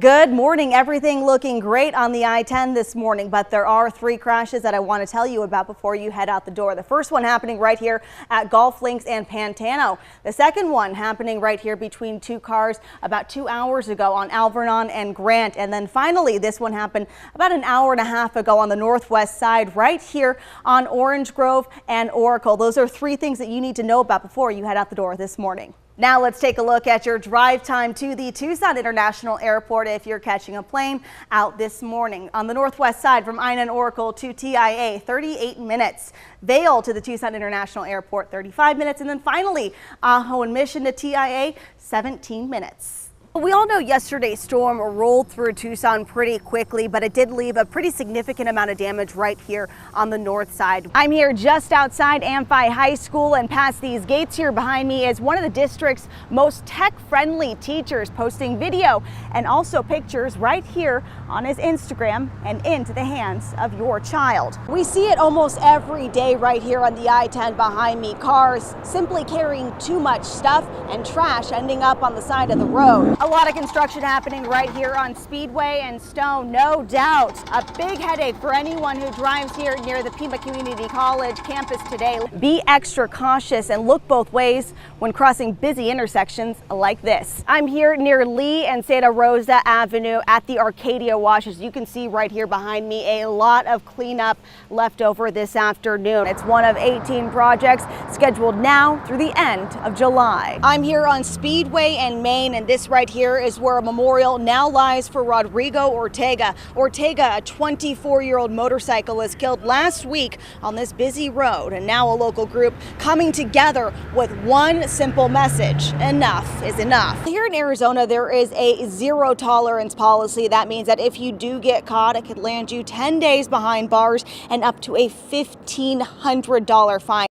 Good morning. Everything looking great on the I-10 this morning, but there are 3 crashes that I want to tell you about before you head out the door. The first one happening right here at Golf Links and Pantano. The second one happening right here between 2 cars about 2 hours ago on Alvernon and Grant. And then finally, this one happened about an hour and a half ago on the northwest side right here on Orange Grove and Oracle. Those are 3 things that you need to know about before you head out the door this morning. Now let's take a look at your drive time to the Tucson International Airport if you're catching a plane out this morning. On the northwest side from I-9 Oracle to TIA, 38 minutes. Vail to the Tucson International Airport, 35 minutes. And then finally, Ajo and Mission to TIA, 17 minutes. We all know yesterday's storm rolled through Tucson pretty quickly, but it did leave a pretty significant amount of damage right here on the north side. I'm here just outside Amphi High School, and past these gates here behind me is one of the district's most tech-friendly teachers posting video and also pictures right here on his Instagram and into the hands of your child. We see it almost every day right here on the I-10 behind me. Cars simply carrying too much stuff and trash ending up on the side of the road. A lot of construction happening right here on Speedway and Stone, no doubt. A big headache for anyone who drives here near the Pima Community College campus today. Be extra cautious and look both ways when crossing busy intersections like this. I'm here near Lee and Santa Rosa Avenue at the Arcadia Wash. As you can see right here behind me, a lot of cleanup left over this afternoon. It's one of 18 projects scheduled now through the end of July. I'm here on Speedway and Main, and this right here is where a memorial now lies for Rodrigo Ortega. Ortega, a 24-year-old motorcyclist killed last week on this busy road, and now a local group coming together with one simple message: enough is enough. Here in Arizona, there is a zero tolerance policy. That means that if you do get caught, it could land you 10 days behind bars and up to a $1,500 fine.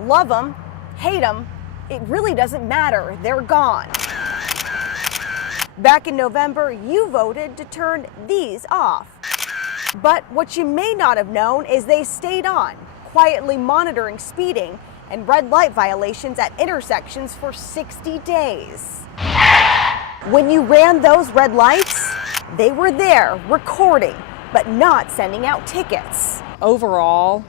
Love them, hate them, it really doesn't matter. They're gone. Back in November, you voted to turn these off. But what you may not have known is they stayed on, quietly monitoring speeding and red light violations at intersections for 60 days. When you ran those red lights, they were there recording, but not sending out tickets. Overall,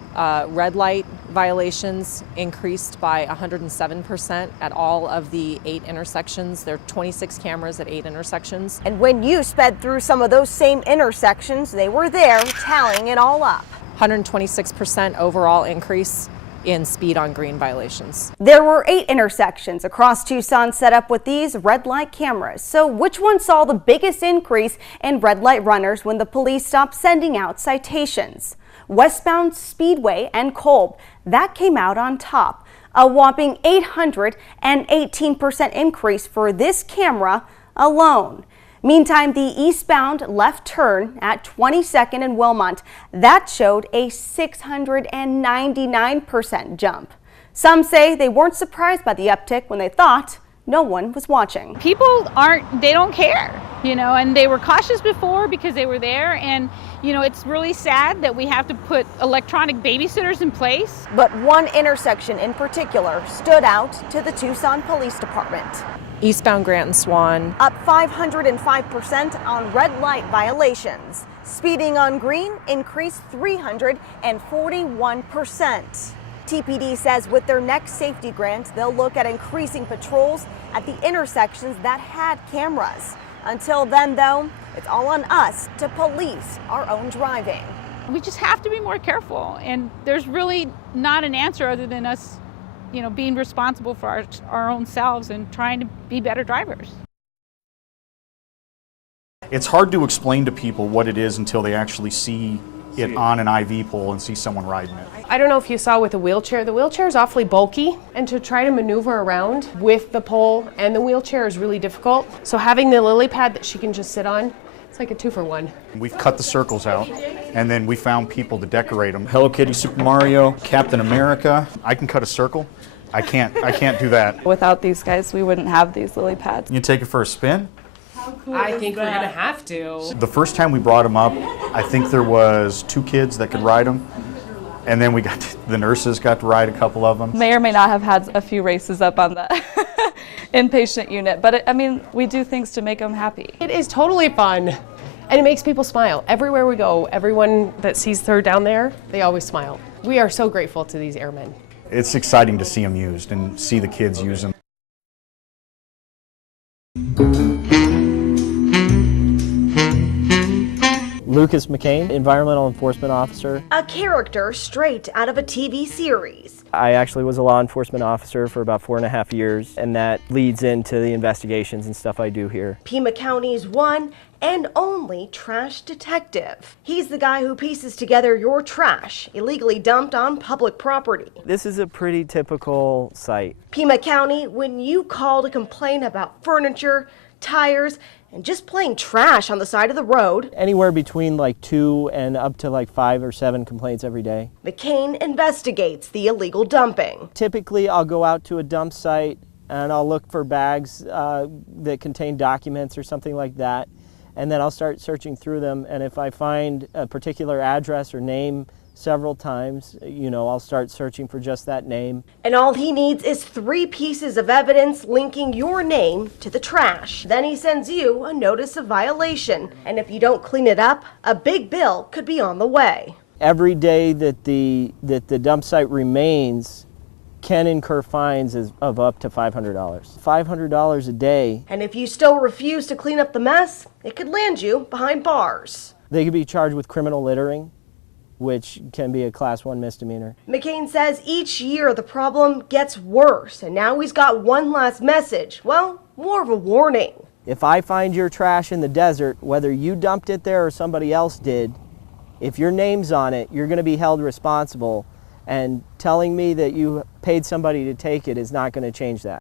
red light violations increased by 107% at all of the 8 intersections. There are 26 cameras at 8 intersections. And when you sped through some of those same intersections, they were there tallying it all up. 126% overall increase in speed on green violations. There were 8 intersections across Tucson set up with these red light cameras. So which one saw the biggest increase in red light runners when the police stopped sending out citations? Westbound Speedway and Kolb, that came out on top. A whopping 818% increase for this camera alone. Meantime, the eastbound left turn at 22nd and Wilmont, that showed a 699% jump. Some say they weren't surprised by the uptick when they thought no one was watching. People they don't care, and they were cautious before because they were there, and it's really sad that we have to put electronic babysitters in place. But one intersection in particular stood out to the Tucson Police Department. Eastbound Grant and Swan. Up 505% on red light violations. Speeding on green increased 341%. TPD says with their next safety grant, they'll look at increasing patrols at the intersections that had cameras. Until then, though, it's all on us to police our own driving. We just have to be more careful, and there's really not an answer other than us, being responsible for our own selves and trying to be better drivers. It's hard to explain to people what it is until they actually see it on an IV pole and see someone riding it. I don't know if you saw with the wheelchair is awfully bulky, and to try to maneuver around with the pole and the wheelchair is really difficult. So having the lily pad that she can just sit on, it's like a 2-for-1. We've cut the circles out, and then we found people to decorate them. Hello Kitty, Super Mario, Captain America. I can cut a circle. I can't do that. Without these guys, we wouldn't have these lily pads. You take it for a spin? Cool I think we're gonna have to. The first time we brought them up, I think there was 2 kids that could ride them. And then the nurses got to ride a couple of them. May or may not have had a few races up on the inpatient unit, but I mean, we do things to make them happy. It is totally fun, and it makes people smile. Everywhere we go, everyone that sees her down there, they always smile. We are so grateful to these airmen. It's exciting to see them used and see the kids use them. Lucas McCain, Environmental Enforcement Officer. A character straight out of a TV series. I actually was a law enforcement officer for about 4.5 years, and that leads into the investigations and stuff I do here. Pima County's one and only trash detective. He's the guy who pieces together your trash illegally dumped on public property. This is a pretty typical site. Pima County, when you call to complain about furniture, tires, and just plain trash on the side of the road, Anywhere between like 2 and up to like 5 or 7 complaints every day. McCain investigates the illegal dumping. Typically, I'll go out to a dump site and I'll look for bags that contain documents or something like that. And then I'll start searching through them. And if I find a particular address or name several times, I'll start searching for just that name. And all he needs is 3 pieces of evidence linking your name to the trash. Then he sends you a notice of violation. And if you don't clean it up, a big bill could be on the way. Every day that the dump site remains can incur fines of up to $500. $500 a day. And if you still refuse to clean up the mess, it could land you behind bars. They could be charged with criminal littering, which can be a Class 1 misdemeanor. McCain says each year the problem gets worse, and now he's got one last message. Well, more of a warning. If I find your trash in the desert, whether you dumped it there or somebody else did, if your name's on it, you're going to be held responsible. And telling me that you paid somebody to take it is not going to change that.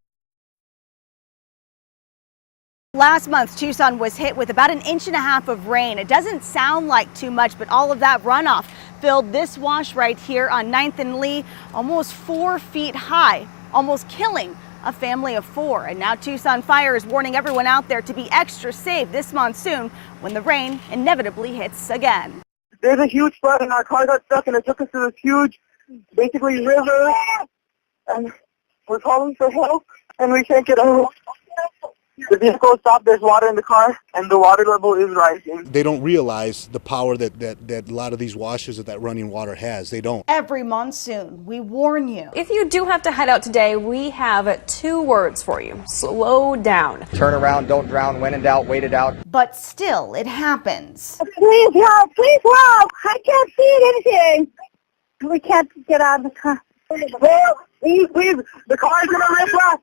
Last month, Tucson was hit with about 1.5 inches of rain. It doesn't sound like too much, but all of that runoff filled this wash right here on 9th and Lee, almost 4 feet high, almost killing a family of 4. And now Tucson Fire is warning everyone out there to be extra safe this monsoon when the rain inevitably hits again. There's a huge flood and our car got stuck and it took us to this huge, basically river, and we're calling for help and we can't get out. The vehicle stopped, there's water in the car, and the water level is rising. They don't realize the power that a lot of these washes that running water has. They don't. Every monsoon, we warn you. If you do have to head out today, we have 2 words for you. Slow down. Turn around, don't drown, when in doubt, wait it out. But still, it happens. Please help, please help. I can't see anything. We can't get out of the car. Please, the car is going to rip us.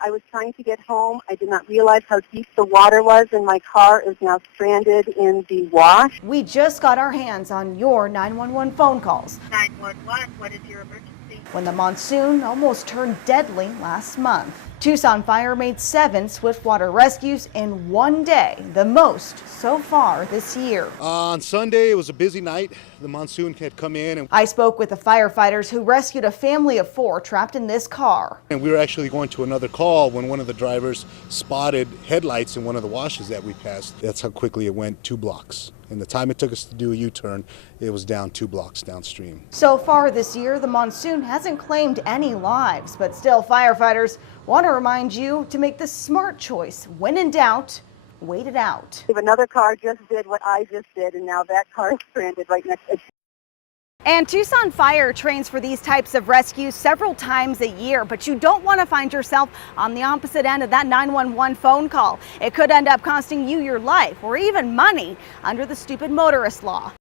I was trying to get home. I did not realize how deep the water was, and my car is now stranded in the wash. We just got our hands on your 911 phone calls. 911, what is your emergency? When the monsoon almost turned deadly last month. Tucson Fire made 7 swiftwater rescues in one day, the most so far this year. On Sunday, it was a busy night. The monsoon had come in. And I spoke with the firefighters who rescued a family of 4 trapped in this car. we were actually going to another call when one of the drivers spotted headlights in one of the washes that we passed. That's how quickly it went 2 blocks. In the time it took us to do a U-turn, it was down 2 blocks downstream. So far this year, the monsoon hasn't claimed any lives, but still firefighters want to remind you to make the smart choice. When in doubt, wait it out. If another car just did what I just did, and now that car is stranded right next to it. And Tucson Fire trains for these types of rescues several times a year, but you don't want to find yourself on the opposite end of that 911 phone call. It could end up costing you your life or even money under the stupid motorist law.